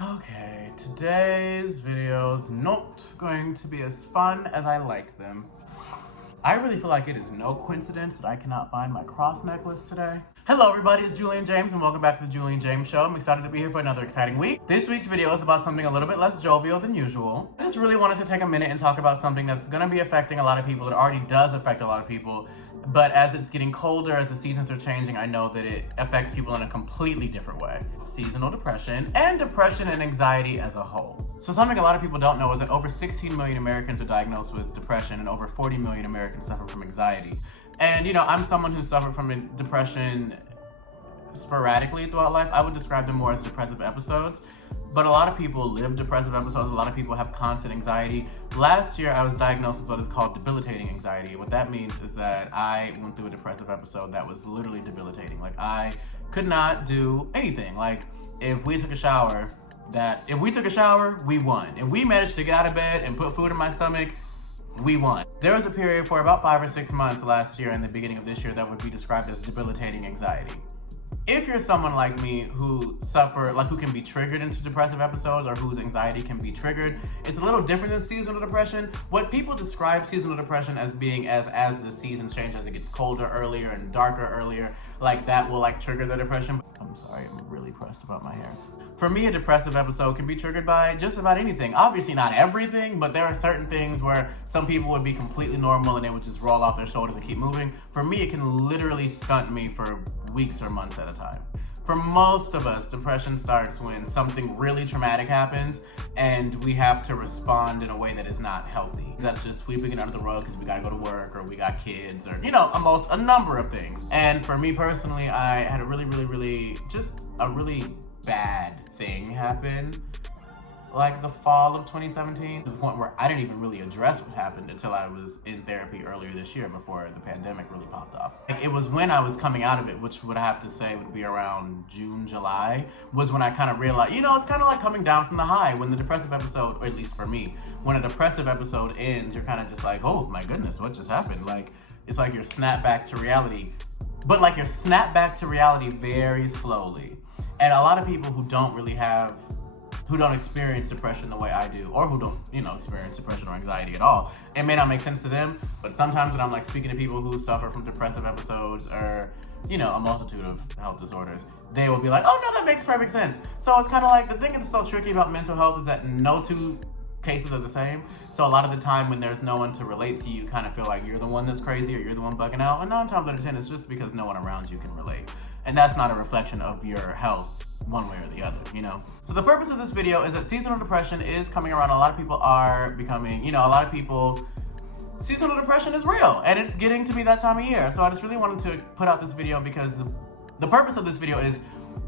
Okay, today's video is not going to be as fun as I like them. I really feel like it is no coincidence that I cannot find my cross necklace today. Hello everybody, it's Julian James and welcome back to the Julian James Show. I'm excited to be here for another exciting week. This week's video is about something a little bit less jovial than usual. I just really wanted to take a minute and talk about something that's gonna be affecting a lot of people. It already does affect a lot of people. But as it's getting colder, as the seasons are changing, I know that it affects people in a completely different way. Seasonal depression and anxiety as a whole. So something a lot of people don't know is that over 16 million Americans are diagnosed with depression and over 40 million Americans suffer from anxiety. And you know, I'm someone who suffered from depression sporadically throughout life. I would describe them more as depressive episodes. But a lot of people live depressive episodes. A lot of people have constant anxiety. Last year, I was diagnosed with what is called debilitating anxiety. What that means is that I went through a depressive episode that was literally debilitating. Like, I could not do anything. Like, if we took a shower, we won. If we managed to get out of bed and put food in my stomach, we won. There was a period for about 5 or 6 months last year and the beginning of this year that would be described as debilitating anxiety. If you're someone like me who can be triggered into depressive episodes or whose anxiety can be triggered, it's a little different than seasonal depression. What people describe seasonal depression as being as the seasons change, as it gets colder earlier and darker earlier, like that will trigger the depression. I'm sorry, I'm really pressed about my hair. For me, a depressive episode can be triggered by just about anything. Obviously not everything, but there are certain things where some people would be completely normal and they would just roll off their shoulders and keep moving. For me, it can literally stunt me for weeks or months at a time. For most of us, depression starts when something really traumatic happens and we have to respond in a way that is not healthy. That's just sweeping it under the rug because we gotta go to work or we got kids or, you know, a number of things. And for me personally, I had a really bad thing happen like the fall of 2017, to the point where I didn't even really address what happened until I was in therapy earlier this year before the pandemic really popped off. It was when I was coming out of it, which would have to say would be around June, July, was when I kind of realized, you know, it's kind of like coming down from the high. When the depressive episode, or at least for me, when a depressive episode ends, you're kind of just like, oh my goodness, what just happened? Like, it's like you're snapped back to reality, but like you're snapped back to reality very slowly. And a lot of people who don't experience depression the way I do, or who don't, you know, experience depression or anxiety at all, it may not make sense to them, but sometimes when I'm like speaking to people who suffer from depressive episodes or, you know, a multitude of health disorders, they will be like, oh no, that makes perfect sense. So it's kind of like, the thing that's so tricky about mental health is that no two cases are the same. So a lot of the time when there's no one to relate to, you kind of feel like you're the one that's crazy or you're the one bugging out. And 9 times out of 10, it's just because no one around you can relate. And that's not a reflection of your health one way or the other, you know? So the purpose of this video is that seasonal depression is coming around. A lot of people are becoming, you know, seasonal depression is real and it's getting to be that time of year. So I just really wanted to put out this video because the purpose of this video is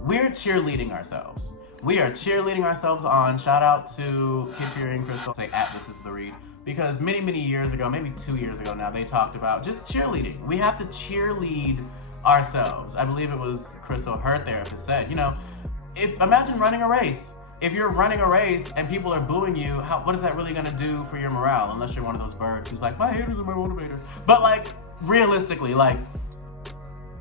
we're cheerleading ourselves. We are cheerleading ourselves on. Shout out to Kid Fury and Crystal, say at This Is The Read, because many years ago, maybe 2 years ago now, they talked about just cheerleading. We have to cheerlead ourselves. I believe it was Crystal, her therapist, said, you know, imagine running a race. If you're running a race and people are booing you, what is that really gonna do for your morale? Unless you're one of those birds who's like, my haters are my motivators. But like, realistically, like,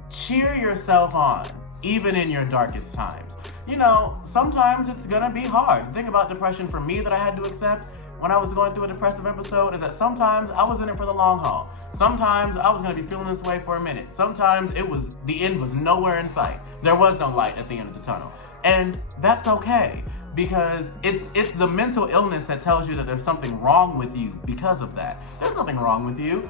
cheer yourself on, even in your darkest times. You know, sometimes it's gonna be hard. The thing about depression for me that I had to accept when I was going through a depressive episode is that sometimes I was in it for the long haul. Sometimes I was gonna be feeling this way for a minute. Sometimes the end was nowhere in sight. There was no light at the end of the tunnel. And that's okay, because it's the mental illness that tells you that there's something wrong with you because of that. There's nothing wrong with you.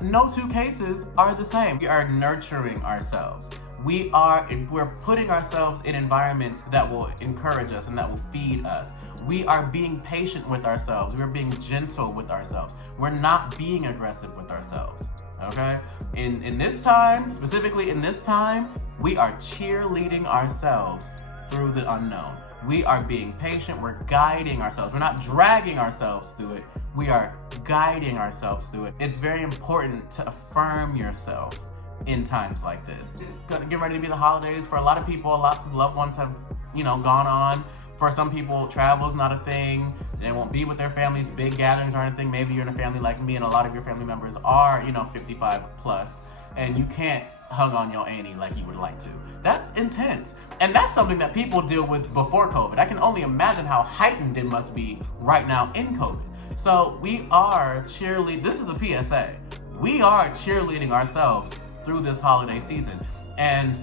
No two cases are the same. We are nurturing ourselves. We're putting ourselves in environments that will encourage us and that will feed us. We are being patient with ourselves. We're being gentle with ourselves. We're not being aggressive with ourselves, okay? In this time, specifically in this time, we are cheerleading ourselves through the unknown. We are being patient, we're guiding ourselves. We're not dragging ourselves through it, we are guiding ourselves through it. It's very important to affirm yourself in times like this. It's gonna get ready to be the holidays. For a lot of people, lots of loved ones have, you know, gone on. For some people, travel's not a thing. They won't be with their families. Big gatherings aren't a thing. Maybe you're in a family like me and a lot of your family members are, you know, 55 plus, and you can't hug on your auntie like you would like to. That's intense. And that's something that people deal with before COVID. I can only imagine how heightened it must be right now in COVID. So we are cheerleading. This is a PSA. We are cheerleading ourselves through this holiday season. And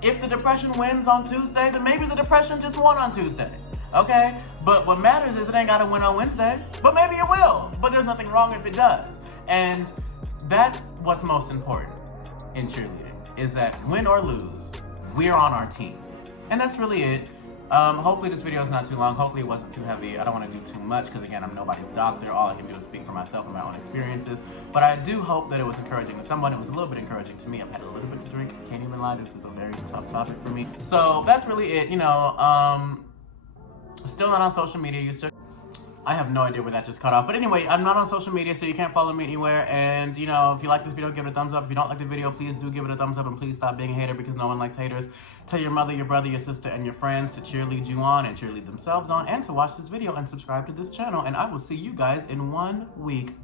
if the depression wins on Tuesday, then maybe the depression just won on Tuesday. Okay? But what matters is it ain't gotta win on Wednesday. But maybe it will. But there's nothing wrong if it does. And that's what's most important in cheerleading, is that win or lose, we're on our team. And that's really it. Hopefully this video is not too long. Hopefully it wasn't too heavy. I don't want to do too much because, again, I'm nobody's doctor. All I can do is speak for myself and my own experiences. But I do hope that it was encouraging to someone. It was a little bit encouraging to me. I've had a little bit to drink. I can't even lie. This is a very tough topic for me. So that's really it. You know, still not on social media. I have no idea where that just cut off. But anyway, I'm not on social media, so you can't follow me anywhere. And, you know, if you like this video, give it a thumbs up. If you don't like the video, please do give it a thumbs up. And please stop being a hater, because no one likes haters. Tell your mother, your brother, your sister, and your friends to cheerlead you on and cheerlead themselves on, and to watch this video and subscribe to this channel. And I will see you guys in 1 week.